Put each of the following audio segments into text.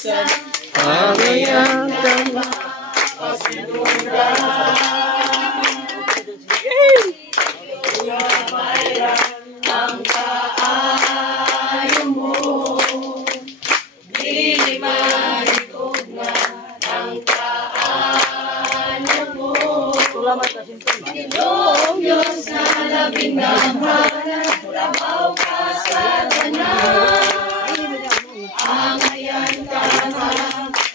kinabukasan, pangayan ka pasinundan. Ang kaayo mo, di malikog na ang kaayo mo. Ginoong Diyos na labing gamhanan, trabaho ka sa tanan. Ang ayan ka na,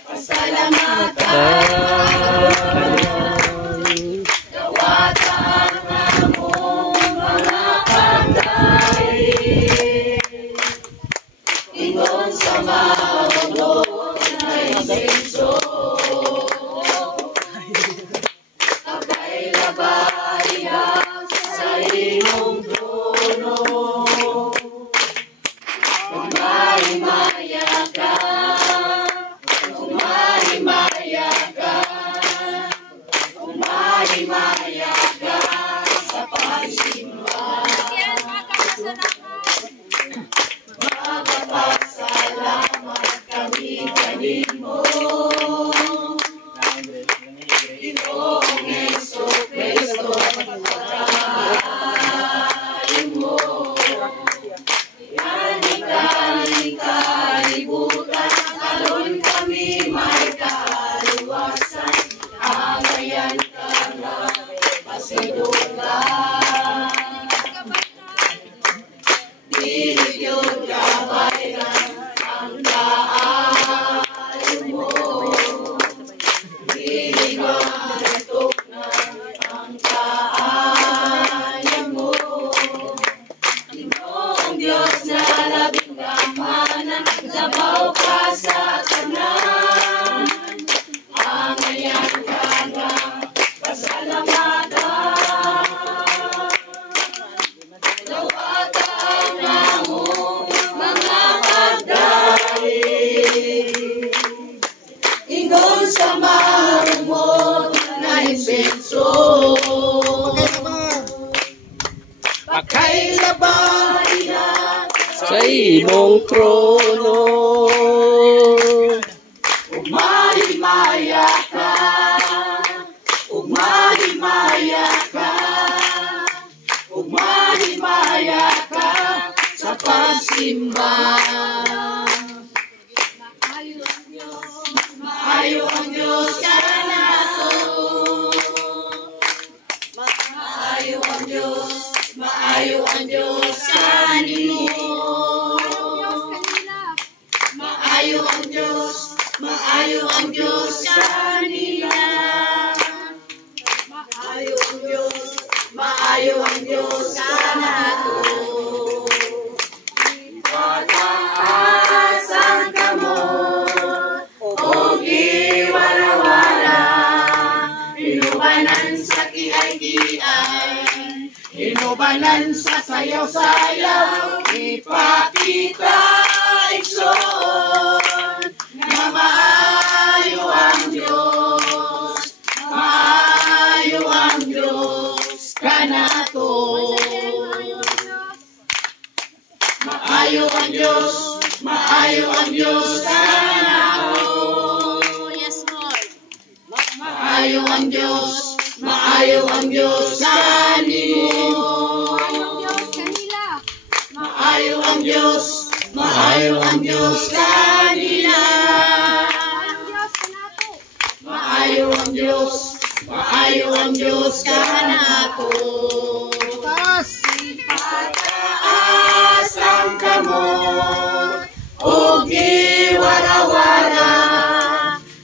pasalamatan. Gawatan na mong mga pagday, ingon sa maubos na isenso. Abay labaya sa iyong trono, umahimaya ka, umahimaya ka, umahimaya ka sa pagsimba. Magpapasalamat kami kanimo, Ginoong Jesucristo, pagkain mo. Kalibutan, karon kami may kaluwasan, angayan ka na pasidungan. Dili yun kabayran ang kaayo mo, dili maretok na ang kaayo mo. Ginoong Diyos na labing gamhanan, labaw ka sa tanan. Ang ayan ka na pasalamatan. Dawatan na mong mga pagday, ingon sa marumot na insenso. Pagkailabaya sa imong trono, umahimaya ka, umahimaya ka, umahimaya ka sa pagsimba. Maayo ang Diyos ka nato, maayo ang Diyos, maayo ang Diyos kanimo. Maayo ang Diyos, maayo ang Diyos kanila. Maayo ang Diyos, maayo ang Diyos kanato. Pataas ang kamot, o giwara-wara, inubanan sa kiay-kiay, inubanan sa sayaw-sayaw, ipakita igsoon na maayo ang Diyos, maayo ang Diyos kanato. Maayo ang Diyos, maayo ang Diyos kanato. Maayo ang Diyos, maayo ang Diyos kanimo. Maayo ang Diyos, maayo ang Diyos kanila. Maayo ang Diyos, maayo ang Diyos kanato. Pataas ang kamot, o giwara-wara,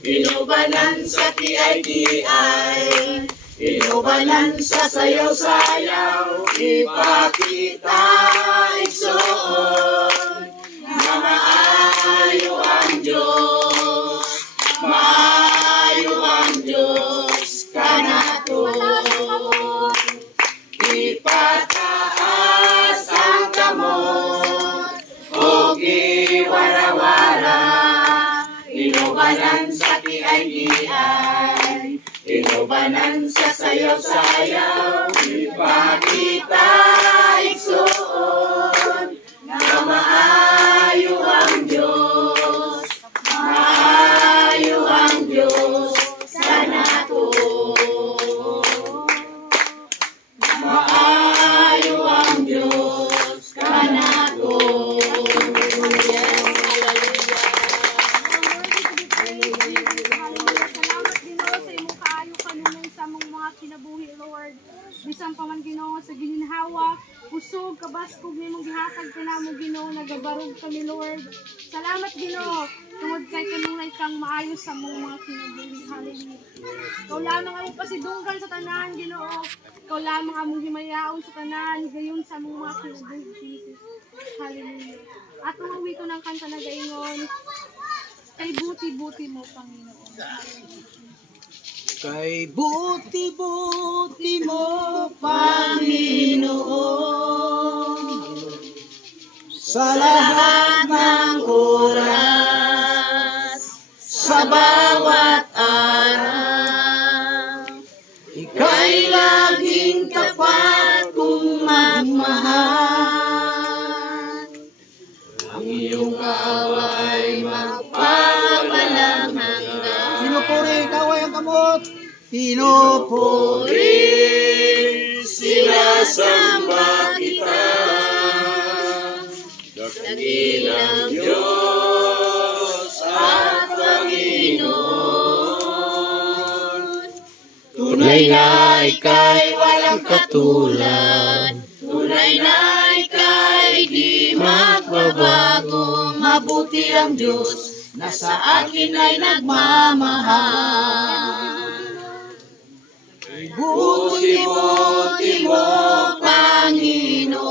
inubanan sa kiay-kiay, inubanan sa sayaw-sayaw, ipakita igsoon na maayo ang Diyos, maayo ang Diyos kanato. Ipataas ang kamot, o giwara-wara, inubanan sa kiay-kiay, inubanan sa sayaw-sayaw, ipakita igsoon na maayo ang Diyos, maayo nagabarog kami, Lord. Salamat, Ginoo. Tungod kay kanunay kang maayos sa mga kinabuhi. Hallelujah. Ikaw lamang among pasidunggan sa tanan, Ginoo. Ikaw lamang among himayaon sa tanan, gayon sa mga kinabuhi, Jesus. Hallelujah. At uuwi ko ng kanta na gaingon, kay buti-buti mo, Panginoon. Kay buti-buti mo, Panginoon, sa lahat ng oras, sa bawat araw, ika'y laging tapat kung magmahal. Ang iyong awa ay magpapalang hanggan. Pinupuri, ikaw ay ang kamot. Pinupuri, sinasamba kita. Dakilang Diyos at Panginoon. Tunay na ika'y walang katulad. Tunay na ika'y di magbabago. Mabuti ang Diyos na sa akin ay nagmamahal. Buti-buti mo, Panginoon,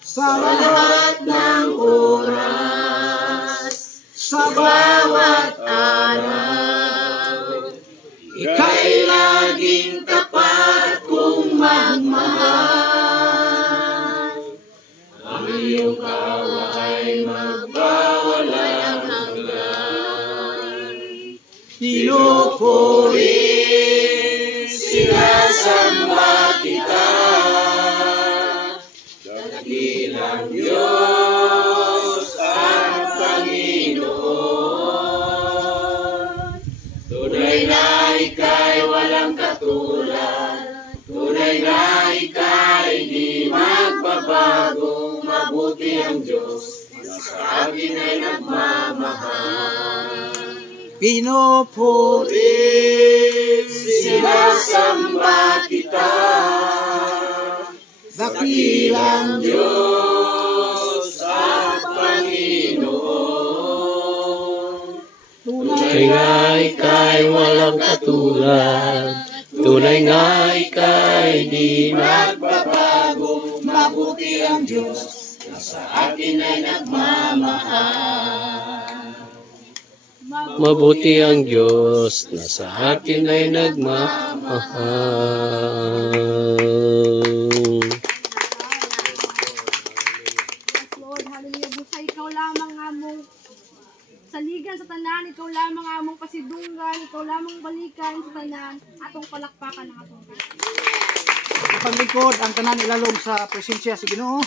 sa lahat ng oras, sa bawat araw, ika'y laging tapat kung magmahal. Ang iyong awa ay magbawalang hanggan. Pinupuri, sinasamba kita. Dakilang Diyos at Panginoon. Tunay na ika'y walang katulad. Tunay na ika'y di magbabago. Mabuti ang Diyos na sa akin ay nagmamahal. Pinupuri, sinasamba kita. Dakilang Diyos at Panginoon. Tunay nga ika'y walang katulad. Tunay nga ika'y di magbabago. Mabuti ang Diyos na sa akin ay nagmamahal. Mabuti ang Diyos na sa akin ay nagmamahal. Yes, Lord, hallelujah. Busa ikaw lamang among saligan sa tanan, ikaw lamang among pasidunggan, ikaw lamang balikan sa tanan, atong palakpakan ng atong Diyos. Paglingkod ang tanan ilalong sa presensya sa Ginoo.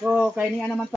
So kay niya naman